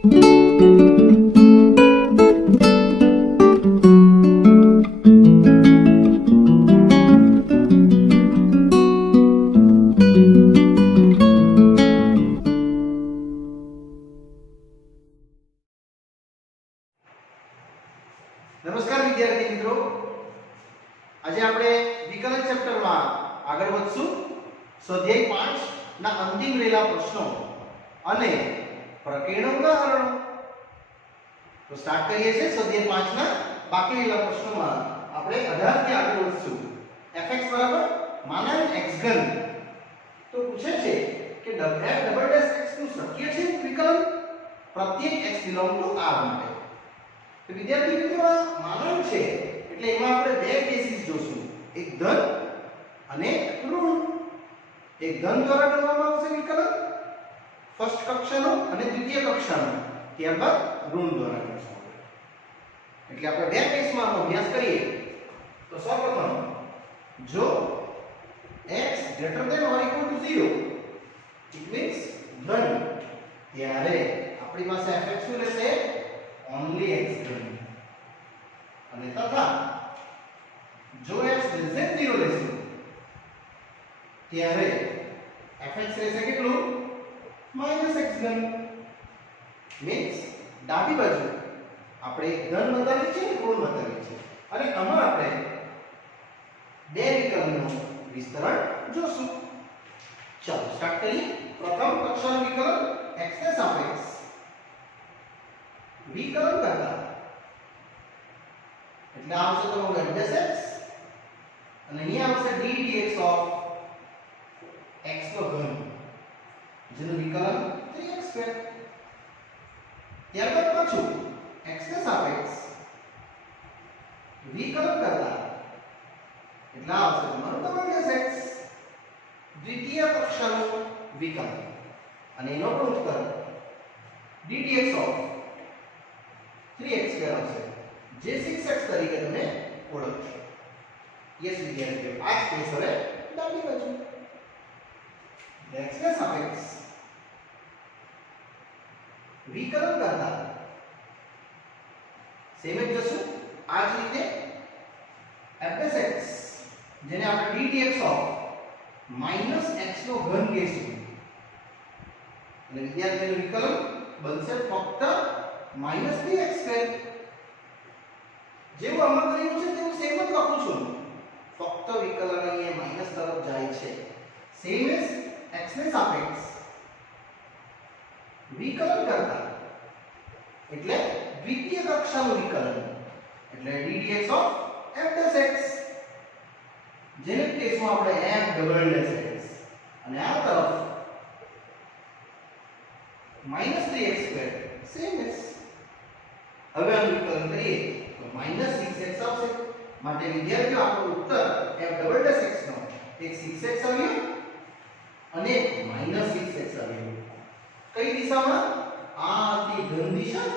નમસ્કાર વિદ્યાર્થી મિત્રો, આજે આપણે વિકલન ચેપ્ટરમાં આગળ વધશું. સ્વાધ્યાય 5 ના અંતિમ રહેલા પ્રશ્નો અને પ્રકરણ ઉદાહરણો. તો સ્ટાર્ટ કરીએ છીએ. સ્વાધ્યાય 5 ના બાકી રહેલા પ્રશ્નોમાં આપણે 18 થી આગળ વધશું. fx બરાબર માનાંક x ઘન. તો પૂછે છે કે f નું શક્ય છે વિકલન પ્રત્યેક x બિલોંગ ટુ r માટે. તો વિદ્યાર્થી મિત્રો, આ માનાંક છે એટલે એમાં આપણે બે કેસીસ જોશું, એક ધન અને એક ઋણ. એક ધન દ્વારા કરવામાં આવશે વિકલન ફર્સ્ટ કક્ષાનો અને દ્વિતીય કક્ષાનો, ત્યારબાદ ઋણ દ્વારા કરશું. એટલે આપણે બે કેસમાં આનો અભ્યાસ કરીએ. તો સૌપ્રથમ જો x greater than or equal to 0 it means ધન, ત્યારે આપણી પાસે fx શું રહેશે? only x ઘન. અને તથા જો x less than 0 લેશું ત્યારે fx રહેશે કેટલું? -x ઘન. મીન્સ ડાબી બાજુ આપણે એક ધન બતાવી છે, ઋણ બતાવી છે, અને આમાં આપણે બે વિકલનનું વિસ્તરણ જોશું. ચાલો સ્ટાર્ટ કરીએ. પ્રથમ કક્ષાનું વિકલન x ને સાપેક્ષ વિકલન કરતા એટલે આવશે તમારું f(x) અને અહીંયા આવશે d dx ઓફ x નો ઘન, જેનું વિકલન 3x². ત્યારબાદ પાછું x ને સાપેક્ષ વિકલન કરતા એટલે આવશે તમારું f(x) દ્વિતીય કક્ષાનું વિકલન, અને એનો ગુણોત્તર d dx ઓફ 3x² આવશે, જે 6x તરીકે તમે ઓળખશો. યસ વિદ્યાર્થીઓ, આ જ કેસ હવે ડાબી બાજુ x ને સાપેક્ષ વિકલન કરતા સેમ જ જશું. આ જ રીતે f(x) જેને આપણે d dx ઓફ -x નો ઘન કહીશું, અને વિદ્યાર્થીનું વિકલન બનશે ફક્ત -3x². જેવું આમાં કર્યું છે તેવું સેમ જ લખું છું, ફક્ત વિકલન અહીંયા માઈનસ તરફ જાય છે. સેમ એઝ x ને સાપેક્ષ વિકલન કરતા એટલે દ્વિતીય કક્ષાનું વિકલન એટલે d dx ઓફ f(x) જેને કેસમાં આપણે f(x) અને આ તરફ -3x² સેમ એઝ. હવે આનું વિકલન કરીએ તો -6x આવશે. માટે વિદ્યાર્થીઓ આપણો ઉત્તર f(x) નો એક 6x આવ્યો અને -6x આવ્યો. કઈ દિશામાં? આ હતી ધન દિશા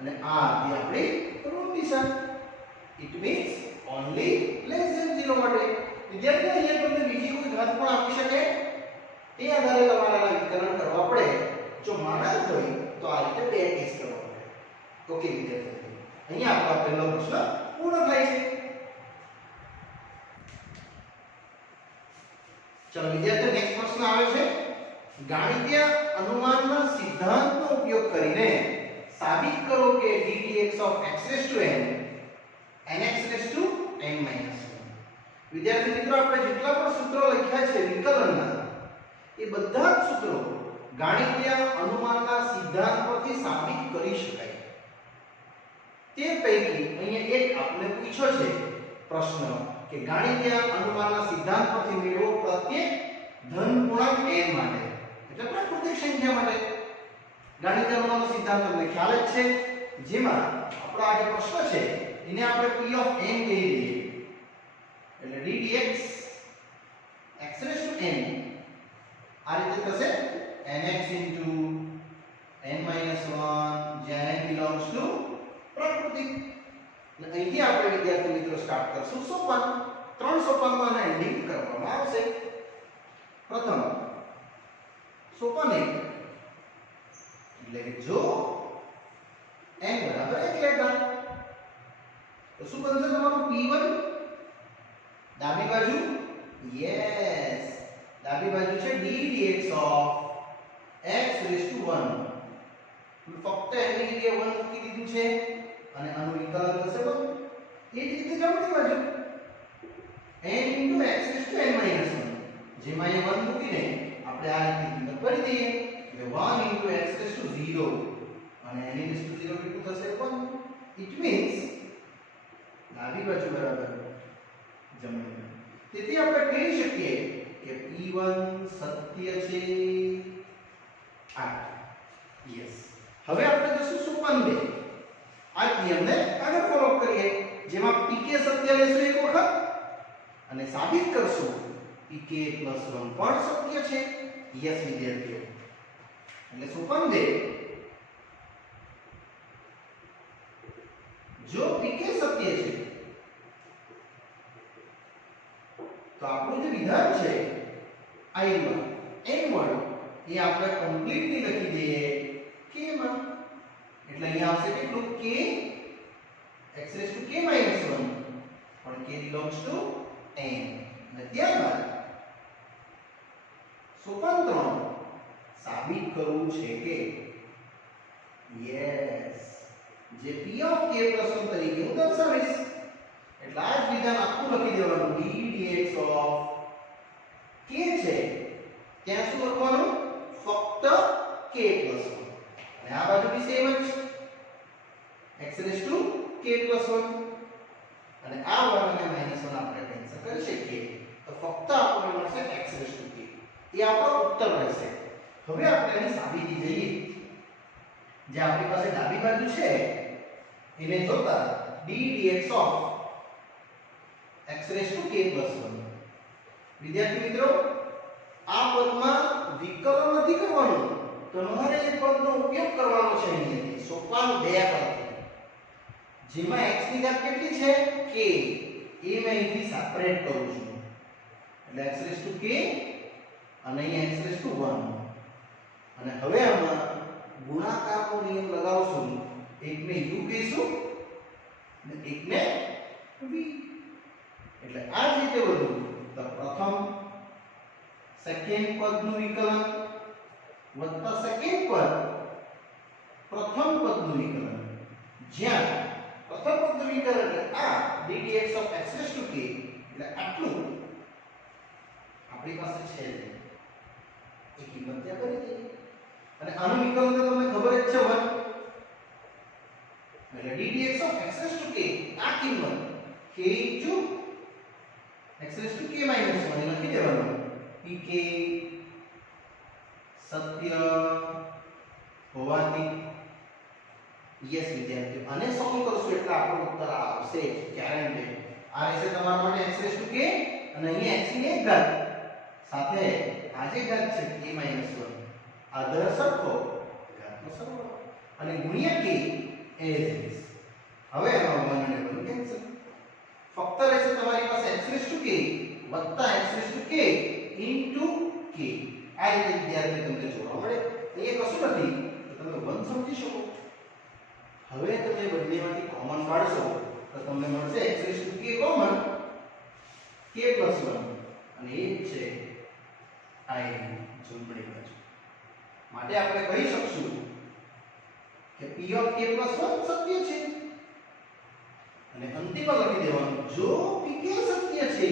અને આ હતી આપણી ઋણ દિશા. It means only less than 0 માટે. વિદ્યાર્થીઓ, અહીંયા તમને બીજી કોઈ ઘાત પણ આપી શકે, તે આધારે તમારે આ વિકલન કરવા પડે. જો માનાંક હોય તો આ રીતે બે કેસ કરવા પડે. ઓકે વિદ્યાર્થીઓ, અહીંયા આપણો પહેલો પ્રશ્ન પૂર્ણ થાય છે. ચલો વિદ્યાર્થીઓ, નેક્સ્ટ પ્રશ્ન આવે છે. ગાણિતીય અનુમાનના સિદ્ધાંતનો ઉપયોગ કરીને સાબિત કરો કે d dx of x⁻n nx⁻n-1. વિદ્યાર્થી મિત્રો, આપણે જેટલા પણ સૂત્રો લખ્યા છે વિકલનના, એ બધા જ સૂત્રો ગાણિતીય અનુમાનના સિદ્ધાંત પરથી સાબિત કરી શકાય. તે પૈકી અહીંયા એક આપણે પૂછ્યો છે પ્રશ્ન કે ગાણિતીય અનુમાનના સિદ્ધાંત પરથી મેળવો પ્રત્યેક ધન પૂર્ણાંક n માટે, એટલે પ્રાકૃતિક સંખ્યા માટે. ગાણિતીય અનુમાનનો સિદ્ધાંત તમને ખ્યાલ જ છે, જેમાં આપણો આ જે પ્રશ્ન છે એને આપણે p of n કહી દઈએ. એટલે d dx x⁻n આ રીતે થશે nx into n-1 જ્યાં n belongs to પ્રાકૃતિક. અને અહીંથી આપણે વિદ્યાર્થી મિત્રો સ્ટાર્ટ કરશું સોપાન. 3 સોપાનમાં આને એન્ડિંગ કરવામાં આવશે. પ્રથમ સોપાન 1, d એટલે કે જો n બરાબર 1 લેતા તો શું બનશે તમારું p1 ડાબી બાજુ યસ ડાબી બાજુ છે d dx of x raised to 1 ફક્ત એની જગ્યાએ 1 મૂકી દીધું છે અને આનું વિકલન થશે 1 એ જ રીતે જમણી બાજુ n into x raised to n minus 1 જેમાં એ 1 મૂકીને આપણે આ રીતે કિંમત કરી દઈએ એટલે 1 into x raised to 0 અને n raised to 0 કેટલું થશે 1 it means ડાબી બાજુ બરાબર જમણી બાજુ તેથી આપણે કહી શકીએ કે p1 સત્ય છે 8 યસ હવે આપણે જશું સોપાન 2 આ નિયમને આગળ ફોલો કરીએ જેમાં pk સત્ય લેશું એક વખત અને સાબિત કરશું pk + 1 પણ સત્ય છે યસ વિદ્યાર્થીઓ એટલે સોપાન 2 જો pk સત્ય છે તો આપણું જે વિધાન છે i1 n1 એ આપણે કમ્પ્લીટલી લખી દઈએ k માં એટલે અહીંયા આવશે કેટલું k x raised to k - 1 પણ k belongs to n અને ત્યારબાદ સોપાન 3 સાબિત કરવું છે કે યસ જે p of k + 1 તરીકે હું દર્શાવીશ એટલે આ જ વિધાન આખું લખી દેવાનું d dx of k છે ત્યાં શું લખવાનું ફક્ત k + 1 અને આ બાજુ બી સેમ જ x raised to k + 1 અને આ 1 અને -1 આપણે કેન્સલ કરી શકીએ તો ફક્ત આપણને મળશે x raised to k એ આપણો ઉત્તર રહેશે હવે આપણે એની સાબિતી જોઈએ જે આપણી પાસે ડાબી બાજુ છે એને જોતા d dx of x raised to k + 1 વિદ્યાર્થી મિત્રો આ પદમાં વિકલન નથી કરવાનું તમારે એ પદનો ઉપયોગ કરવાનો છે અહીંયાથી સોપાન 2 પરથી જેમાં x ની ઘાત કેટલી છે k એ મેં અહીંથી સેપરેટ કરું છું એટલે x raised to k અને અહીંયા x raised to 1 અને હવે આમાં ગુણાકારનો નિયમ લગાવશું એકને u કહીશું અને એકને v એટલે આ જ રીતે બધું તો પ્રથમ સેકન્ડ પદનું વિકલન વત્તા સેકન્ડ પદ પ્રથમ પદનું વિકલન જ્યાં પ્રથમ પદનું વિકલન એટલે આ d dx of x raised to k એટલે આટલું આપણી પાસે છે એ કિંમત ત્યાં કરી દઈએ અને આનું વિકલન તો તમને ખબર જ છે 1 એટલે d dx of x raised to k આ કિંમત k into x raised to k - 1 લખી દેવાનું pk સત્ય હોવાથી યસ વિદ્યાર્થીઓ આને સોલ્વ કરશો એટલે આપણો ઉત્તર આવશે ગેરંટેડ આ રહેશે તમારા માટે x raised to k અને અહીંયા x ની એક ઘાત સાથે આ જે ઘાત છે k - 1 આ દર સરખો ઘાતનો સરવાળો અને ગુણ્યા k as is હવે આમાં 1 અને 1 કેન્સલ ફક્ત રહેશે તમારી પાસે x raised to k વત્તા x raised to k into k આ રીતે વિદ્યાર્થી તમને જોવા મળે તો એ કશું નથી તો તમે 1 સમજી શકો હવે તમે બંનેમાંથી કોમન કાઢશો તો તમને મળશે x raised to k common k + 1 અને એ છે i જમણી બાજુ માટે આપણે કહી શકશું કે p of k + 1 સત્ય છે અને અંતિમમાં લખી દેવાનું જો pk સત્ય છે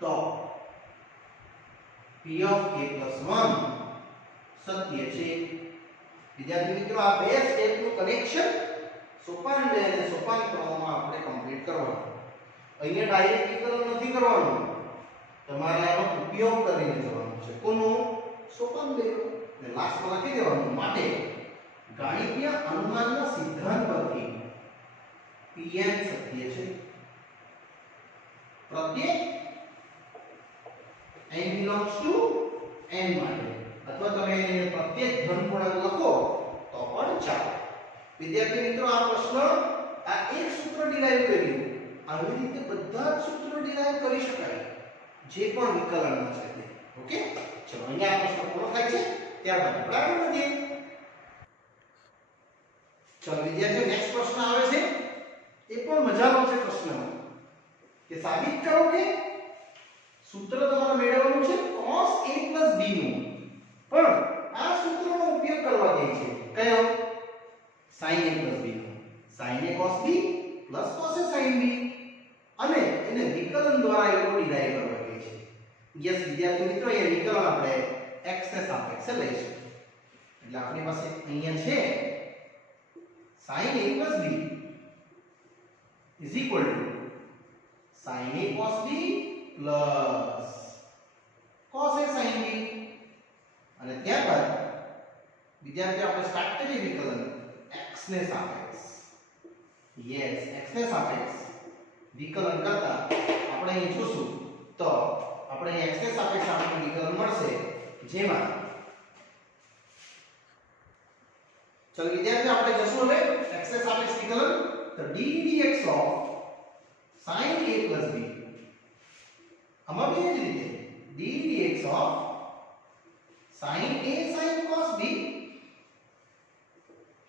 તો p of k + 1 સત્ય છે વિદ્યાર્થી મિત્રો આ બે સ્ટેપનું કનેક્શન સોપાન 2 અને સોપાન 3 માં આપણે કમ્પ્લીટ કરવાનું અહીંયા ડાયરેક્ટ વિકલન નથી કરવાનું તમારે આનો ઉપયોગ કરીને જવાનું છે કોનું સોપાન 2 અને લાસ્ટમાં લખી દેવાનું માટે ગાણિતીય અનુમાનના સિદ્ધાંત પરથી pn સત્ય છે પ્રત્યેક n belongs to n માટે અથવા તમે એને પ્રત્યેક ધન પૂર્ણાંક લખો તો પણ ચાલે વિદ્યાર્થી મિત્રો આ પ્રશ્ન આ એક સૂત્ર ડિરાઈવ કર્યું આવી રીતે બધા જ સૂત્રો ડિરાઈવ કરી શકાય જે પણ વિકલનમાં છે તે ઓકે ચલો અહીંયા આ પ્રશ્ન પૂરો થાય છે ત્યારબાદ આપણે આગળ વધીએ. ચલો વિદ્યાર્થીઓ, નેક્સ્ટ પ્રશ્ન આવે છે. એ પણ મજાનો છે પ્રશ્ન કે સાબિત કરો કે સૂત્ર તમારે મેળવવાનું છે cos a b નું, પણ આ સૂત્રનો ઉપયોગ કરવા દે છે. કયો? sin a b no. sin a cos b cos a sin b, અને એને વિકલન દ્વારા એ લોકો ડિરાઈવ કરવા દે છે. યસ વિદ્યાર્થી મિત્રો, એ વિકલન આપણે x ને સાપેક્ષે લઈશું. એટલે આપણી પાસે અહીંયા છે sin a b is equal to sin a cos b plus cos a sin b, અને ત્યારબાદ વિદ્યાર્થીઓ આપણે સ્ટાર્ટ કરીએ વિકલન x ને સાપેક્ષ. યસ, x ને સાપેક્ષ વિકલન કરતા આપણે અહીં જોશું તો આપણે x ને સાપેક્ષ આપણને વિકલન મળશે, જેમાં ચલો વિદ્યાર્થીઓ આપણે જશું હવે x ને સાપેક્ષ વિકલન. તો d dx of sin a plus b, આમાં બે જ રીતે d dx of sin a sin cos b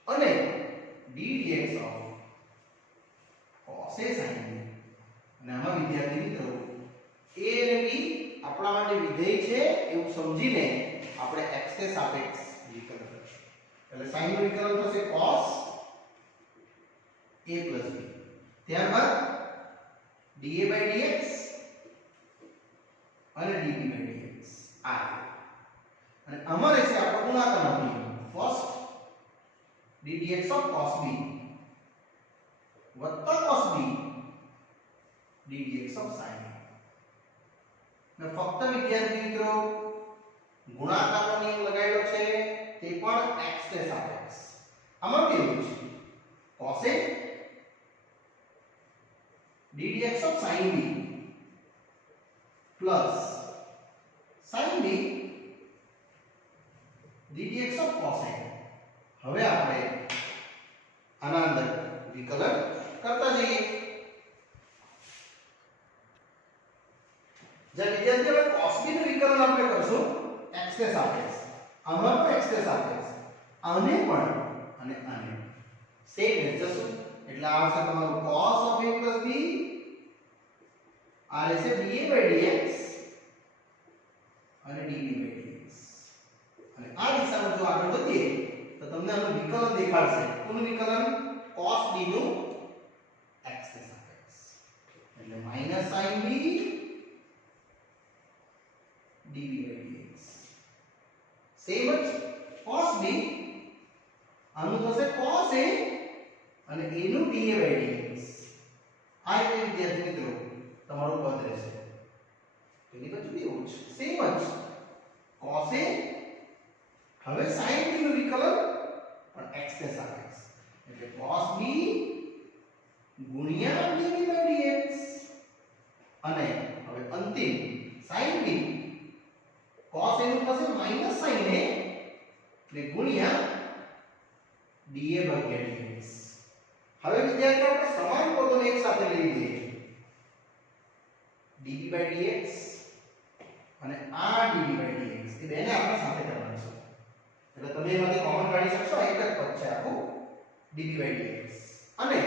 અને d dx of cos a sin b. અને આમાં વિદ્યાર્થી મિત્રો a અને b આપણા માટે વિધેય છે એવું સમજીને આપણે x ને સાપેક્ષ વિકલન કરીશું. એટલે sin નું વિકલન થશે cos a plus b, ત્યારબાદ dA by dx અને dB by dx આ. અને અમારે છે આપણો ગુણાકારનો નિયમ. First d dx of cos b વત્તા cos b d dx of sin a. ને ફક્ત વિદ્યાર્થી મિત્રો ગુણાકારનો નિયમ લગાડ્યો છે, તે પણ x ને સાપેક્ષ. આમાં કેવું છે? cos a d dx of sin b plus sin b d dx of cos a. હવે આપણે આના અંદર વિકલન કરતા જઈએ. જે વિદ્યાર્થીઓ cos b નું વિકલન આપણે કરશું x ને સાપેક્ષ, આમાં પણ x ને સાપેક્ષ, આને પણ અને આને સેમ જ જશું. એટલે આવશે તમારું cos of a plus b, આ રહેશે dA by dx અને dB by dx. અને આ દિશામાં જો આગળ વધીએ તો તમને આનું વિકલન દેખાડશે. કોનું વિકલન? cos b નું x ને સાપેક્ષ. એટલે minus sin b dB by dx. Same જ cos b, આનું થશે cos a અને a નું dA by dx. આ રીતે વિદ્યાર્થી મિત્રો તમારું પદ રહેશે. એની બાજુ એવું જ સેમ જ cos a, હવે sin b નું વિકલન પણ x ને સાપેક્ષ. એટલે cos b ગુણ્યા dB by dx, અને હવે અંતિમ sin b cos a નું થશે માઈનસ sin a ને ગુણ્યા dA by dx. હવે વિદ્યાર્થીઓ આપણે સમાન પદોને એક સાથે લઈ લઈએ. dB by dx અને આ dB by dx એ બેને આપણે સાથે કરવાના છે. એટલે તમે એમાંથી કોમન કાઢી શકશો. એક જ પદ છે આખું dB by dx, અને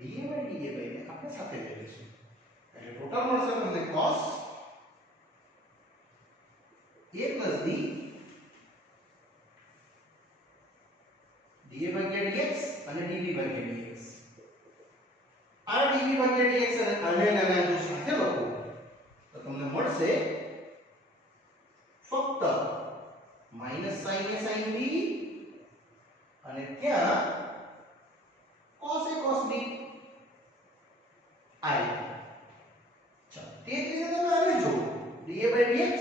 dA by dA બેને આપણે સાથે લઈ લઈશું. એટલે ટોટલ મળશે તમને cos a plus b dA by dx અને dB by dx. આ dB by dx અને આને જો સાથે લખો તો તમને મળશે ફક્ત minus sin a sin b અને ત્યાં cos a cos b. આ રીતે. ચાલો તે જ રીતે તમે આને જો dA by dx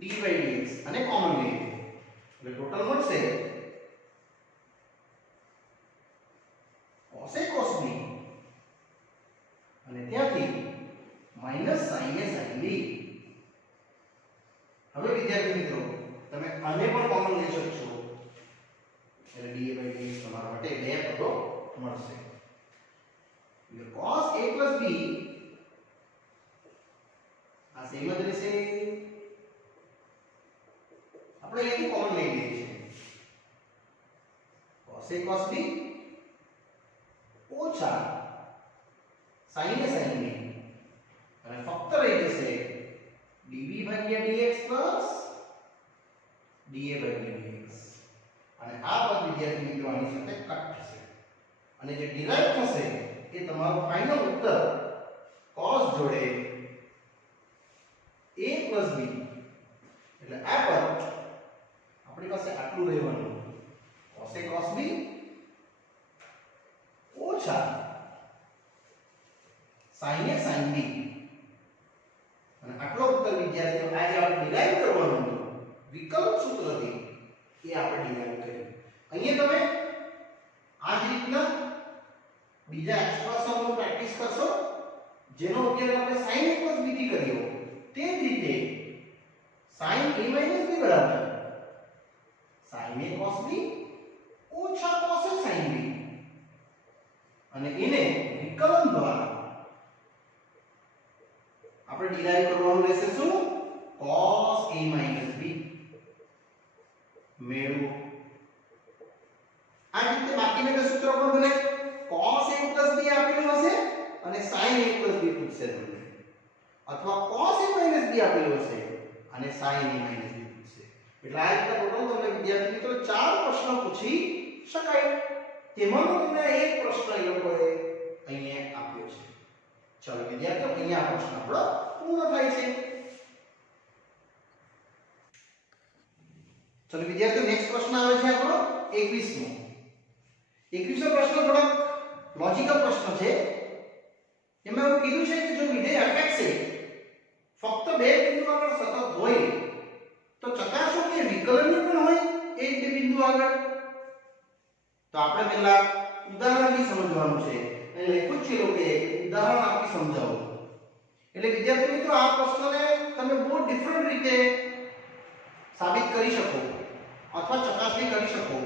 dB by dx અને કોમન લઈએ એટલે ટોટલ મળશે cos a cos b અને ત્યાંથી minus sin a sin b. હવે વિદ્યાર્થી મિત્રો તમે આને પણ કોમન લઈ શકશો. એટલે dA by dx તમારા માટે બે પદો મળશે. એટલે cos a plus b આ સેમ જ રહેશે. આપણે અહીંથી કોમન લઈ લઈએ. cos a cos b ઓછા sin a sin b અને ફક્ત રહી જશે dv ભાગ્યા dx પ્લસ dA ભાગ્યા dx અને આ પદ વિદ્યાર્થી મિત્રો આની સાથે કટ થશે અને જે ડિરાઇવ થશે એ તમારો ફાઇનલ ઉત્તર cos જોડે a plus b એટલે આ પદ આપણી પાસે આટલું રહેવાનું cos a cos b ઓછા sin a sin b અને આટલો ઉત્તર વિદ્યાર્થીઓ આજે આપણે ડિરાઇવ કરવાનું હતું વિકલ્પ સૂત્રથી એ આપણે ડિરાઇવ કર્યું અહીંયા તમે આ જ રીતના બીજા એક્સપ્રેશનનો પ્રેક્ટિસ કરશો જેનો ઉપયોગ આપણે sin a plus b થી કર્યો તે જ રીતે sin a minus b બરાબર sin a cos b ઓછા cos a sin b અને એને વિકલન દ્વારા આપણે ડિરાઇવ કરવાનું રહેશે શું cos a minus b મેળવો આ રીતે બાકીના બે સૂત્રો પણ બને cos a plus b આપેલું હશે અને sin a plus b પૂછશે તમને અથવા cos a minus b આપેલું હશે અને sin a minus b પૂછશે એટલે આ રીતે ટોટલ તમને વિદ્યાર્થી મિત્રો 4 પ્રશ્નો પૂછી શકાય તેમાંનો તમને એક પ્રશ્ન એ લોકોએ અહીંયા આપ્યો છે ચલો વિદ્યાર્થીઓ અહીંયા આ પ્રશ્ન આપણો પૂર્ણ થાય છે ચલો વિદ્યાર્થીઓ નેક્સ્ટ પ્રશ્ન આવે છે આપણો 21મો 21મો પ્રશ્ન થોડો લોજિકલ પ્રશ્ન છે એમાં એવું કીધું છે કે જો વિધેય fx એ ફક્ત બે બિંદુ આગળ સતત હોય તો ચકાસો કે વિકલનીય પણ હોય એક બે બિંદુ આગળ તો આપણે પહેલા ઉદાહરણથી સમજવાનું છે અને લખ્યું છે કે ઉદાહરણ આપી સમજાવો એટલે વિદ્યાર્થી મિત્રો આ પ્રશ્નને તમે બહુ ડિફરન્ટ રીતે સાબિત કરી શકો અથવા ચકાસણી કરી શકો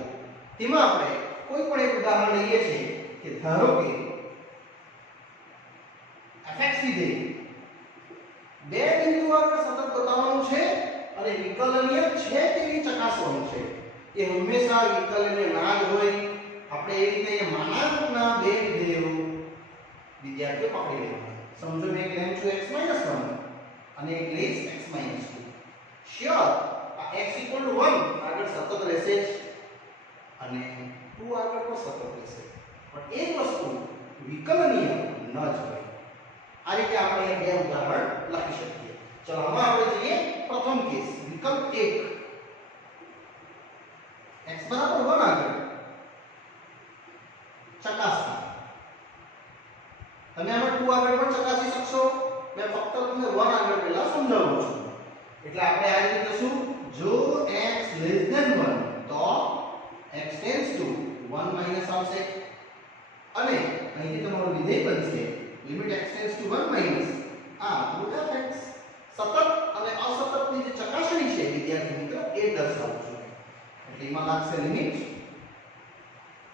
તેમાં આપણે કોઈ પણ એક ઉદાહરણ લઈએ છીએ કે ધારો કે fx વિધેય બે બિંદુ આગળ સતત બતાવવાનું છે અને વિકલનીય છે તેવી ચકાસવાનું છે એ હંમેશા વિકલનીય ના જ હોય આપણે એ રીતે માનાંકના બે વિધેયો વિદ્યાર્થીઓ પકડી લેવાના સમજો મેં એક લઉં છું x - 1 અને એક લઈશ x - 2 શ્યોર આ x = 1 આગળ સતત રહેશે અને 2 આગળ પણ સતત રહેશે પણ એક વસ્તુ વિકલનીય ન જ હોય આ રીતે આપણે બે ઉદાહરણ લખી શકીએ ચલો હવે આપણે જોઈએ પ્રથમ કેસ વિકલ્પ 1 x = 1 આગળ ચકાસતા તમે આમાં 2 આગળ પણ ચકાસી શકશો મેં ફક્ત તમને 1 આગળ પહેલા સમજાવું છું એટલે આપણે આ રીતે લખશું જો x <1 તો x → 1 - આવશે અને અહીંથી તમારું વિધેય બનશે x → 1 - આ fx સતત અને અસતતની જે ચકાસણી છે વિદ્યાર્થી મિત્રો એ દર્શાવું છું એટલે એમાં લાગશે લિમિટ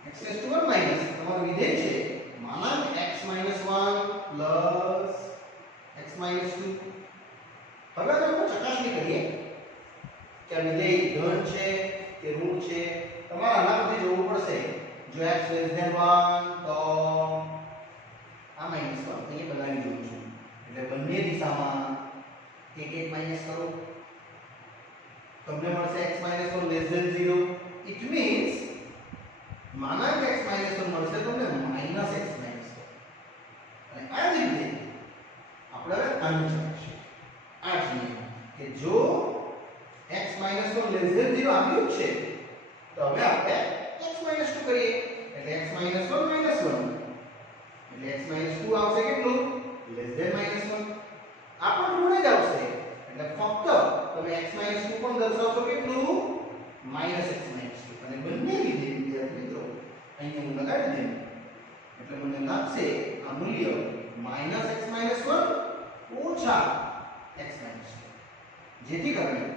x → 1 - તમારું વિધેય છે માનાંક x - 1 પ્લસ x - 2 હવે આપણે ચકાસણી કરીએ કે આ વિધેય ધન છે કે ઋણ છે તમારે આના પરથી જોવું પડશે જો x <1 તો આ -1 અહીંયા બનાવી દઉં છું એટલે બંને દિશામાં એક એક માઈનસ કરો તમને મળશે x - 1 <0 ઇટ મીન્સ માનાંક x - 1 મળશે તમને -x - 1 અને આ જ રીતે આપણે હવે આનું ચકાસીશું આ જ નિયમ કે જો x - 1 <0 આવ્યું છે તો હવે આપણે x - 2 કરીએ એટલે x - 1 - 1 એટલે x - 2 આવશે કેટલું <-1 આ પણ ઋણ જ આવશે એટલે ફક્ત તમે x - 2 પણ દર્શાવશો કેટલું -x - 2 અને બંને વિધેય વિદ્યાર્થી મિત્રો અહીં હું લગાડી દઉં એટલે મને લાગશે આ મૂલ્ય -x - 1 ઓછા x - 2 જેથી કરીને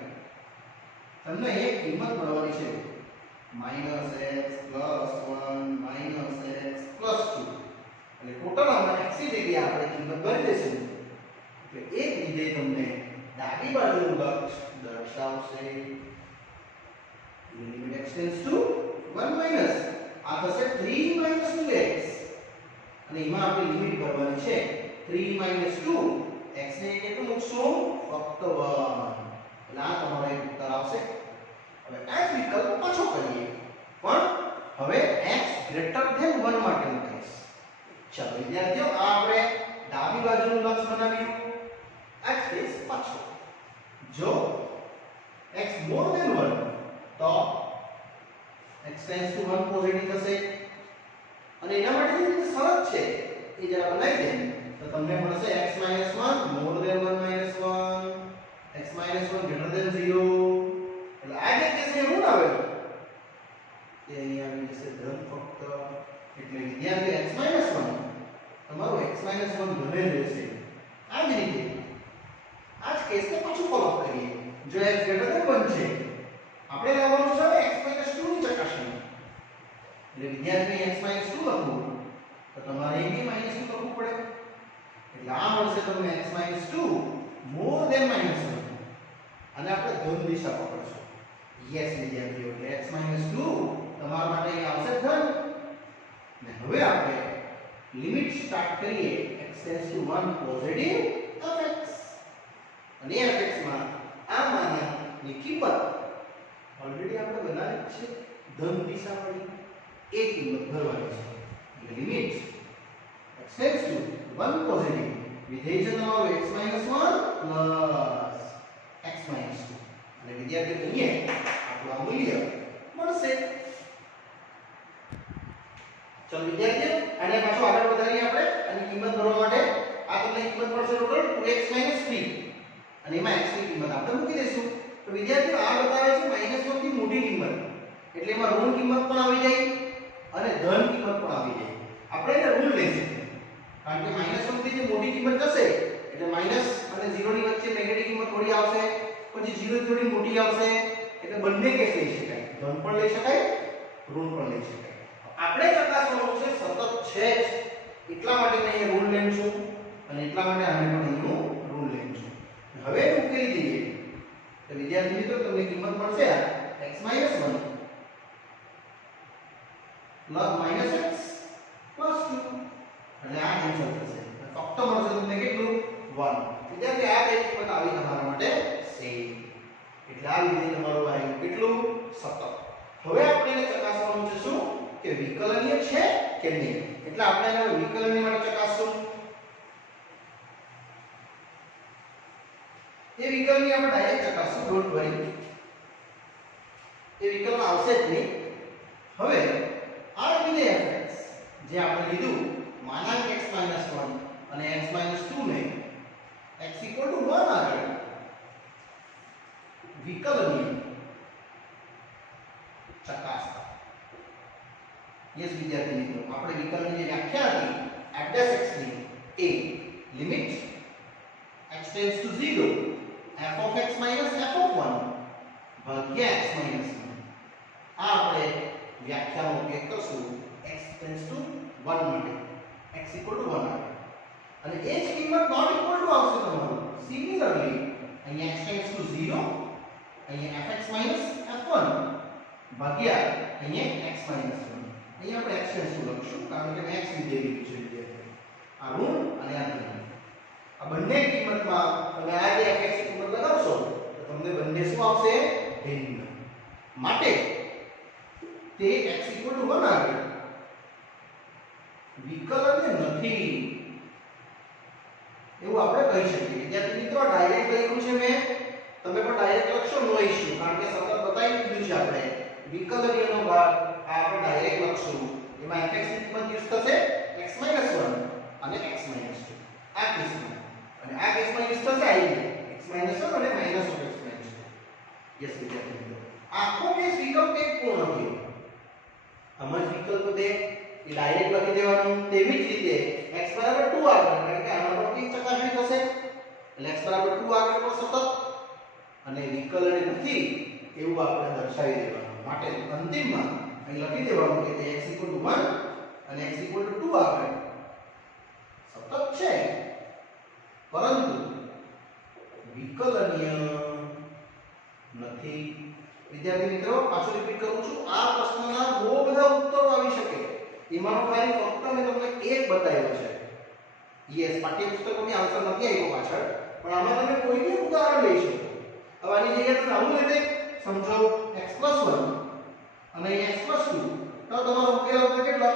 તમને એક કિંમત મળવાની છે -x + 1 -x + 2 એટલે ટોટલ આમાં x ની જગ્યાએ આપણે કિંમત ભરી દઈશું એટલે એક વિધેય તમને ડાબી બાજુનું લક્ષ દર્શાવશે લિમિટ x → 1 - આ થશે 3 2x અને એમાં આપણે લિમિટ ભરવાની છે 3 2 x ને કેટલું મૂકશું ફક્ત 1 એટલે આ તમારો એક ઉત્તર આવશે હવે આ જ વિકલ્પ પાછો કરીએ પણ હવે x ગ્રેટર ધેન 1 માટે મૂકીશ ચાલો વિદ્યાર્થીઓ આ આપણે ડાબી બાજુનું લક્ષ બનાવ્યું આ જ કેસ પાછો જો x મોર ધેન 1 તો x ટેન્ડ્સ ટુ 1 પોઝિટિવ થશે અને એના માટે જે શરત છે એ જરા બનાવી દે તો તમને મળશે x 1 more than 1 1 x 1 greater than 0 એટલે આ જે કેસ એ ઋણ આવે તે અહીં આવી જશે ધન ફક્ત એટલે વિદ્યાર્થી x 1 તમારો x 1 બને રહેશે આ જ રીતે આ જ કેસને પાછું ફોલો અપ કરીએ જો x ગ્રેટર ધેન 1 છે આપણે લાવવાનું છે x 2 ની ચકાસણી એટલે વિદ્યાર્થી x 2 લખવું તો તમારે એ બી -2 લખવું પડે એટલે આ મળશે તમને x 2 મોર ધેન -1 અને આપણે ધન દિશા પકડશું યસ વિદ્યાર્થીઓ એટલે x 2 તમારા માટે અહીં આવશે ધન ને હવે આપણે લિમિટ સ્ટાર્ટ કરીએ x tends two 1 positive fx અને fx માં આ માનની કિંમત ઓલરેડી આપણે બનાવી છે ધન દિશા વાળી એ કિંમત ભરવાની છે એટલે limit x tends two 1 positive વિધેય છે તમારું x 1 x 2 અને વિદ્યાર્થી અહીંયા આપણું મૂલ્ય મળશે ચલો વિદ્યાર્થીઓ આને પાછું આગળ વધારીએ આપણે અને કિંમત ભરવા માટે આ તમને કિંમત મળશે ટોટલ 2x 3 અને એમાં x ની કિંમત આપણે મૂકી દઈશું તો વિદ્યાર્થીઓ આ બતાવે છે -1 થી મોટી કિંમત એટલે એમાં ઋણ કિંમત પણ આવી જાય અને ધન કિંમત પણ આવી જાય આપણે એને ઋણ લઈશું કારણ કે -1 થી જે મોટી કિંમત જશે એટલે માઈનસ અને 0 ની વચ્ચે નેગેટિવ કિંમત થોડી આવશે પછી 0 થોડી મોટી આવશે એટલે બંને કેસ લઈ શકાય ધન પણ લઈ શકાય ઋણ પણ લઈ શકાય આપણે ચકાસવાનું છે સતત છે જ એટલા માટે મેં અહીં ઋણ લેમ છું અને એટલા માટે આને પણ અહીંનું ઋણ લેમ છું હવે ઉકેલી દઈએ તો વિદ્યાર્થી મિત્રો તમને કિંમત મળશે x - 1 -x + 2 એટલે આ કેન્સલ થશે ફક્ત મળશે તમને કેટલું 1 વિદ્યાર્થી આ બે કિંમત આવી તમારા માટે સેમ એટલે આ વિધેય તમારું આવ્યું કેટલું સતત હવે આપણે એને ચકાસવાનું છે શું કે વિકલનીય છે કે નહીં એટલે આપણે એને વિકલનીય માટે ચકાસશું એ વિકલનીય આપણે ડાયરેક્ટ ચકાસશું ડોન્ટ વરી એ વિકલન આવશે જ નહીં હવે આ વિધેય fx જે આપણે લીધું માનાંક x - 1 અને x - 2 ને x = 1 આગળ વિકલનીય ચકાસતા યસ વિદ્યાર્થી મિત્રો આપણે વિકલનની જે વ્યાખ્યા હતી f'x ની એ limit x tends to 0 fx - f(1) ભાગ્યા x - 1 આ આપણે વ્યાખ્યાનો ઉપયોગ કરશું x ટેન્ડ્સ ટુ 1 માટે x = 1 અને એ જ કિંમત નોટ ઇક્વલ ટુ આવશે તમારું સિમિલરલી અહીંયા x ટેન્ડ્સ ટુ 0 અહીંયા fx - f(1) ભાગ્યા અહીંયા x - 1 અહીંયા આપણે x ટેન્ડ્સ ટુ લખશું કારણ કે x વિધેય લીધું છે વિદ્યાર્થી આ ઋણ અને આ ધન આ બંને કિંમતમાં તમે આ જે fx ની કિંમત લગાવશો તો તમને બંને શું આવશે ભિન્ન માટે તે x = 1 આગળ વિકલનીય નથી એવું આપણે કહી શકીએ વિદ્યાર્થી મિત્રો ડાયરેક્ટ લખ્યું છે મેં તમે પણ ડાયરેક્ટ લખશો નો ઇશ્યુ કારણ કે સતત બતાવી દીધું છે આપણે વિકલનીયનો ભાગ આ આપણે ડાયરેક્ટ લખશું એમાં fx ની કિંમત યુઝ થશે x - 1 અને x - 2 આ કેસમાં અને આ કેસમાં યુઝ થશે આઈ x - 1 અને -x - 2 યસ વિદ્યાર્થી મિત્રો આખો કેસ વિકલ્પ એક પૂર્ણ થયો આમાં જ વિકલ્પ બે એ ડાયરેક્ટ લખી દેવાનું તેવી જ રીતે x = 2 આગળ કારણ કે આના પરથી ચકાસણી થશે એટલે x = 2 આગળ પણ સતત અને વિકલન નથી એવું આપણે દર્શાવી દેવાનું માટે અંતિમમાં અહીં લખી દેવાનું કે તે x = 1 અને x = 2 આગળ સતત છે પરંતુ વિકલનીય નથી વિદ્યાર્થી મિત્રો પાછું રિપીટ કરું છું આ પ્રશ્નના બહુ બધા ઉત્તરો આવી શકે એમાંનો ખાલી ફક્ત મેં તમને એક બતાવ્યો છે. યસ, પાઠ્યપુસ્તકોની આન્સર નથી આવ્યો પાછળ, પણ આમાં તમે કોઈ બી ઉદાહરણ લઈ શકો. હવે આની જગ્યાએ તમે આવું રીતે સમજો x+1 અને અહીં x+2, તો તમારો ઉકેલ આવશે કેટલો?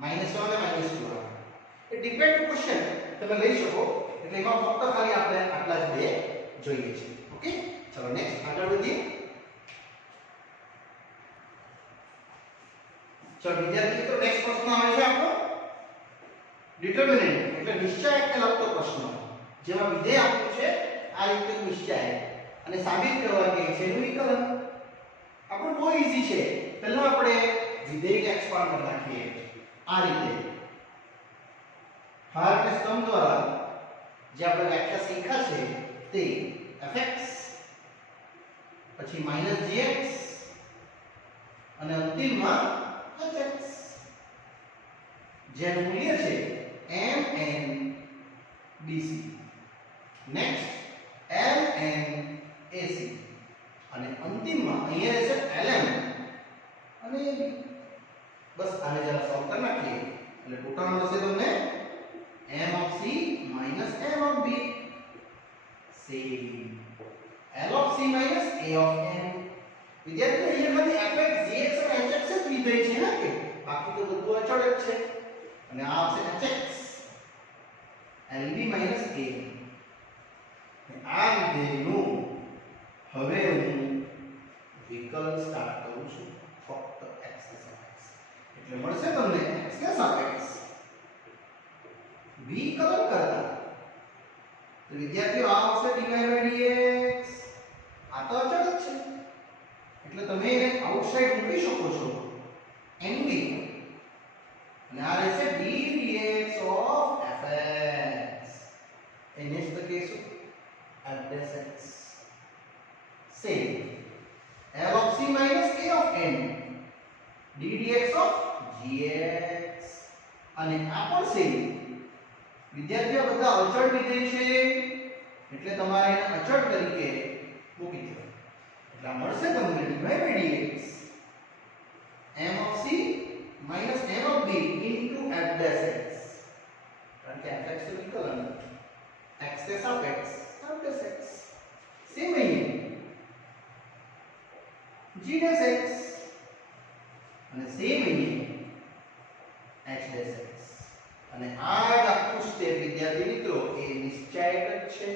-1 અને -2 આવે. એ ડિપેન્ડ ક્વેશ્ચન તમે લઈ શકો, એટલે એમાં ફક્ત ખાલી આપણે આટલા જ બે જોઈએ છે. ઓકે, ચલો નેક્સ્ટ આગળ વધીએ. ચલો વિદ્યાર્થી મિત્રો, નેક્સ્ટ પ્રશ્ન આવે છે આપણો ડિટર્મિનન્ટ એટલે નિશ્ચાયકને લગતો પ્રશ્ન, જેમાં વિધેય આપ્યું છે આ રીતે નિશ્ચાયક અને સાબિત કરવા કે છે એનું વિકલન. આપણું બહુ ઈઝી છે. પહેલા આપણે વિધેયને એક્સપાન્ડ કરી નાખીએ આ રીતે. હાર કે સ્તંભ દ્વારા જે આપણે વ્યાખ્યા શીખ્યા છે તે fx પછી -gx અને અંતિમમાં hx, જેનું મૂલ્ય છે mn/bc, નેક્સ્ટ ln/ac અને અંતિમમાં અહીંયા રહેશે ln અને ab. બસ આને જરા સોલ્વ કરી નાખીએ એટલે ટોટલ મળશે તમને m/c - m/b, same l/c - a/n. વિદ્યાર્થીઓ, અહીંયા ખાલી fx, gx અને hx જ વિધેય છે હા કે બાકી તો બધું અચળ જ છે. અને આ આવશે hx lb - a. આ વિધેયનું હવે હું વિકલન સ્ટાર્ટ કરું છું ફક્ત x ને સાપેક્ષ, એટલે મળશે તમને x ને સાપેક્ષ વિકલન કરતા. તો વિદ્યાર્થીઓ, આ આવશે dy/dx. આ તો અચળ જ છે, એટલે તમે એને આઉટસાઇડ મૂકી શકો છો nb, અને આ રહેશે ddx of fx. A next લખીશું fx, same l/c - a/n ddx of gx, અને આ પણ same. વિદ્યાર્થીઓ, બધા અચળ વિધેય છે એટલે તમારે એને અચળ તરીકે મૂકી દેવાનું. એટલે મળશે તમને dy/dx m/c - m/b into f'(x), કારણ કે fx નું વિકલન x ને સાપેક્ષ f'(x), સેમ અહીંયા g'(x) અને સેમ અહીંયા h'(x). અને આ જ આખું સ્ટેપ વિદ્યાર્થી મિત્રો એ નિશ્ચાયક જ છે,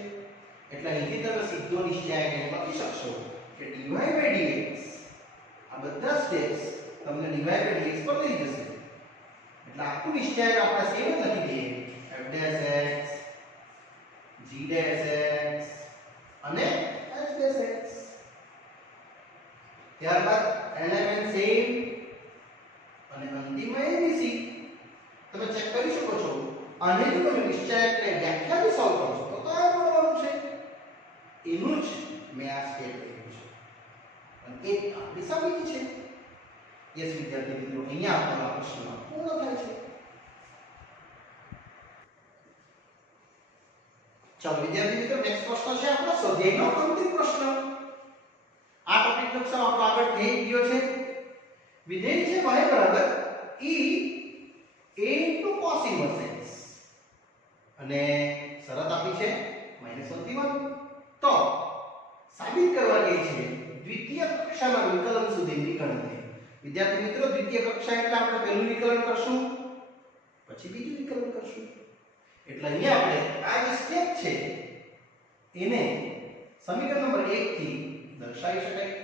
એટલે અહીંથી તમે સીધો નિશ્ચાયક લખી શકશો કે dy/dx. આ બધા સ્ટેપ્સ તમને dy/dx પર લઈ જશે, એટલે આખું નિશ્ચાયક આપણે સેમ જ લખી દઈએ f'(x), g'(x) અને h'(x). ત્યારબાદ ln સેમ અને અંતિમમાં abc. તમે ચેક કરી શકો છો, અને જો તમે નિશ્ચાયકને વ્યાખ્યાથી સોલ્વ કરશો તો આ મળવાનું છે. એનું જ મેં આ સ્ટેપ કર્યું છે અને એ આપણી સાબિતી છે. યસ વિદ્યાર્થી મિત્રો, અહીંયા આપણો આ પ્રશ્ન પૂર્ણ થાય છે. ચાલો વિદ્યાર્થી મિત્રો, નેક્સ્ટ પ્રશ્ન છે આપણો સ્વાધ્યાયનો અંતિમ પ્રશ્ન. આ ટોપિક નો સમ આપણો આગળ થઈ ગયો છે. વિધેય છે y = e a into cos inverse x, અને શરત આપી છે -1 થી 1. તો સાબિત કરવા ગઈ છે દ્વિતીય કક્ષાના વિકલન સુધીની ગણતરી. વિદ્યાર્થી મિત્રો, દ્વિતીય કક્ષા એટલે આપણે પહેલું વિકલન કરશું પછી બીજું વિકલન કરશું. એટલે અહીંયા આપણે આ જે સ્ટેપ છે એને સમીકરણ નંબર 1 થી દર્શાવી શકાય,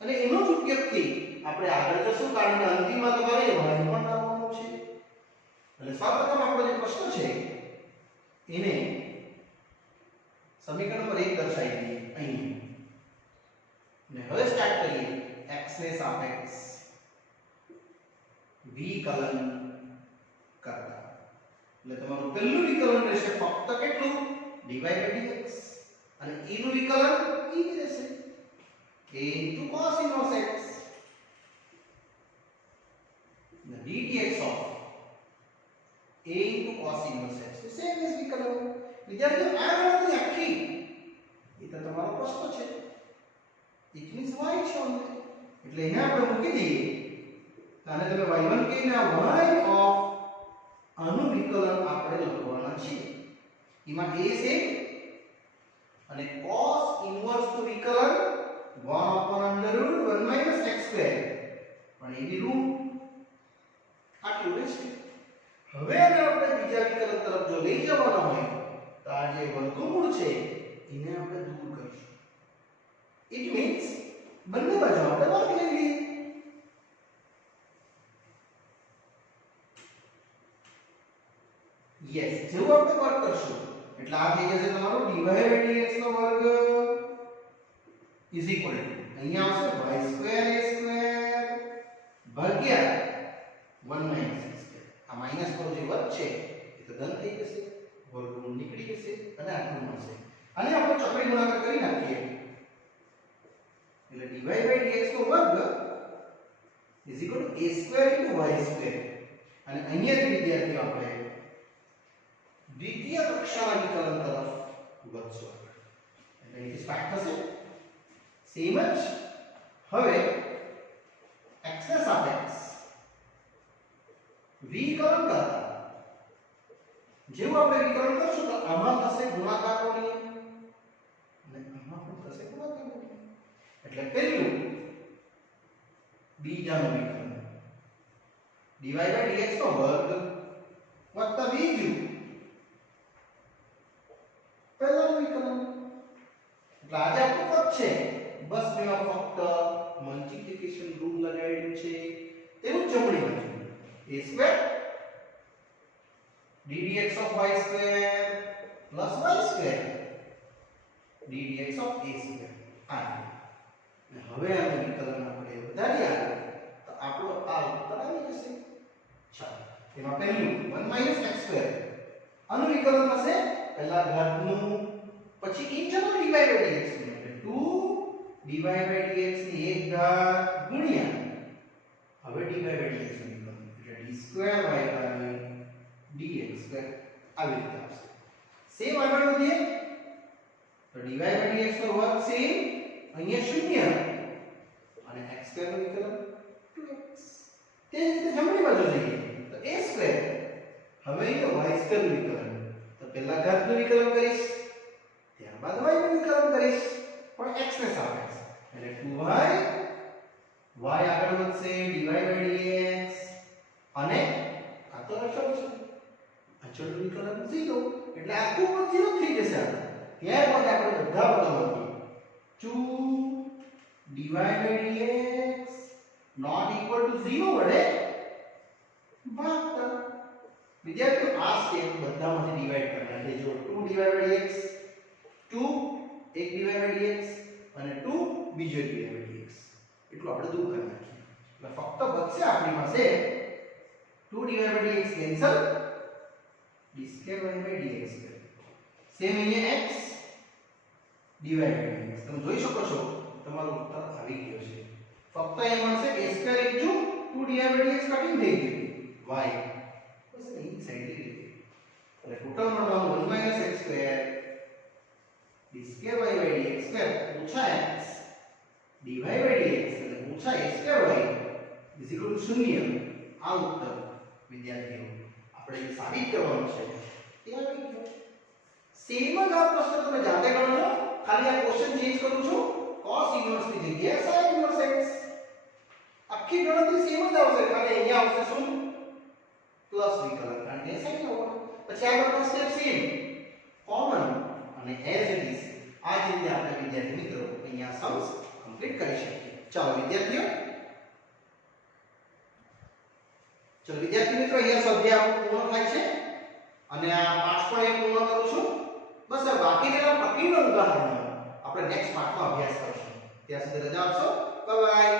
અને એનો જ ઉપયોગથી આપણે આગળ જશું, કારણ કે અંતિમમાં તમારે y પણ લાવવાનું છે. એટલે સૌપ્રથમ આપણો જે પ્રશ્ન છે એને સમીકરણ નંબર 1 દર્શાવી દઈએ અહીં, ને હવે સ્ટાર્ટ કરીએ x ને સાપેક્ષ વિકલન કરતા. એટલે તમારું પહેલું વિકલન રહેશે ફક્ત કેટલું? dy/dx, અને e નું વિકલન e રહેશે a into cos inverse x, the ddx of a into cos inverse x. તો સેમ એસ વિકલન. વિદ્યાર્થીઓ, આ ગણતરી આખી એ તો તમારો પ્રશ્ન છે, it means y છે, એટલે એને આપણે મૂકી દઈએ આને તમે y1 કહીને આ y ઓફ આનું વિકલન આપણે લખવાના છે. એમાં a છે અને cos ઇન્વર્સ નું વિકલન 1/√1 - x² પણ એની રૂટ આટલું રહેશે. હવે આને આપણે બીજા વિકલન તરફ જો લઈ જવાના હોય તો આ જે વર્ગમૂળ છે એને આપણે દૂર કરીશું. ઇટ મીન્સ બંને બાજુ આપણે વર્ગ લઈ લઈએ. યસ, જેવું આપણે વર્ગ કરશું એટલે આ થઈ જશે તમારો dy/dx નો વર્ગ ઇઝ ઇક્વલ ટુ અહીંયા આવશે y2a² ભાગ્યા 1 - x². આ માઈનસ નો જે વર્ગ છે એ તો દંડ થઈ જશે, વર્ગમૂળ નીકળી જશે અને આટલું મળશે. આને આપણે ચોકડી ગુણાકાર કરી નાખીએ એટલે dy/dx નો વર્ગ is equal to a² y². અને અહીંયાથી વિદ્યાર્થીઓ આપણે દ્વિતીય કક્ષાના વિકલન તરફ વધશું. એટલે અહીંથી સ્ટાર્ટ થશે સેમ જ. હવે x ને સાપેક્ષ વિકલન કરતા જેવું આપણે વિકલન કરશું તો આમાં થશે ગુણાકારનો નિયમ અને આમાં પણ થશે ગુણાકારનો નિયમ. એટલે પહેલું બીજાનું વિકલન dy/dx નો વર્ગ વત્તા બીજું પહેલાનું વિકલન. એટલે આજે આપણું પદ છે બસ મેં ફક્ત મલ્ટીપ્લિકેશન રૂલ લગાડ્યું છે. તેવું જમણી બાજુ a² ddx of y² plus y² ddx of a². આ અને હવે આનું વિકલન આપણે વધારી આગળ તો આપણો આ ઉત્તર આવી જશે. ચાલો એમાં પહેલું 1 - x². આનું વિકલન થશે પહેલા ઘાતનું પછી ઇન્ટરનલ dy/dx એટલે 2 dy/dx ની એક ઘાત ગુણ્યા હવે dy/dx નું વિકલન એટલે d²y/dx² આવી રીતે આવશે. સેમ આગળ વધીએ તો dy/dx નો વર્ગ સેમ અહીંયા 0 અને x² નું વિકલન 2x. તે જ રીતે જમણી બાજુ જઈએ તો a². હવે અહીંયા y² નું વિકલન તો પહેલા ઘાતનું વિકલન કરીશ ત્યારબાદ y નું વિકલન કરીશ પણ x ને સાપેક્ષ એટલે 2y y આગળ વધશે dy/dx અને આ તો અચળ છે અચળનું વિકલન 0 એટલે આખું પદ 0 થઈ જશે. ત્યારબાદ આપણે બધા પદો લખીએ 2 dy/dx not equal to 0 વડે ભાગતા. વિદ્યાર્થીઓ આ સ્ટેપ બધામાંથી ડિવાઈડ કરવાના છે. જો 2 dy/dx 2 એક dy/dx અને 2 બીજો dy/dx એટલું આપણે દૂર કરી નાખીએ એટલે ફક્ત બચશે આપણી પાસે 2 dy/dx કેન્સલ d²y/dx. સેમ અહીંયા x dy/dx. તમે જોઈ શકો છો તમારો ઉત્તર આવી ગયો છે. ફક્ત એ મળશે a² * 2 dy/dx કટિંગ થઈ ગયું y બસ અહીં સાઈડ લીધી એટલે ટોટલ મળવાનું 1 - x² d²y/dx² ઓછા x dy/dx એટલે ઓછા a²y = 0. આ ઉત્તર વિદ્યાર્થીઓ આપણે જે સાબિત કરવાનું છે તે આવી ગયો. સેમ જ આ પ્રશ્ન તમે જાતે ગણજો, ખાલી આ ક્વેશ્ચન ચેન્જ કરું છું. cos ઇન્વર્સ ની જગ્યાએ sin ઇન્વર્સ x. આખી ગણતરી સેમ જ આવશે, ખાલી અહીંયા આવશે શું પ્લસ વિકલન કારણ કે sin આવવાનું. પછી આગળ નો સ્ટેપ સેમ કોમન અને એઝ ઇટ ઇઝ આ જ રીતે આપણે વિદ્યાર્થી મિત્રો અહીંયા સમ્સ કમ્પ્લીટ કરી શકીએ. ચાલો વિદ્યાર્થી મિત્રો અહીંયા સ્વાધ્યાય પૂર્ણ થાય છે અને આ પાઠ પણ એ પૂર્ણ કરું છું. બસ આ બાકી રહેલા પ્રકરણના ઉદાહરણો આપણે નેક્સ્ટ પાઠમાં અભ્યાસ કરશું. ત્યાં સુધી રજા આપશો. Bye bye.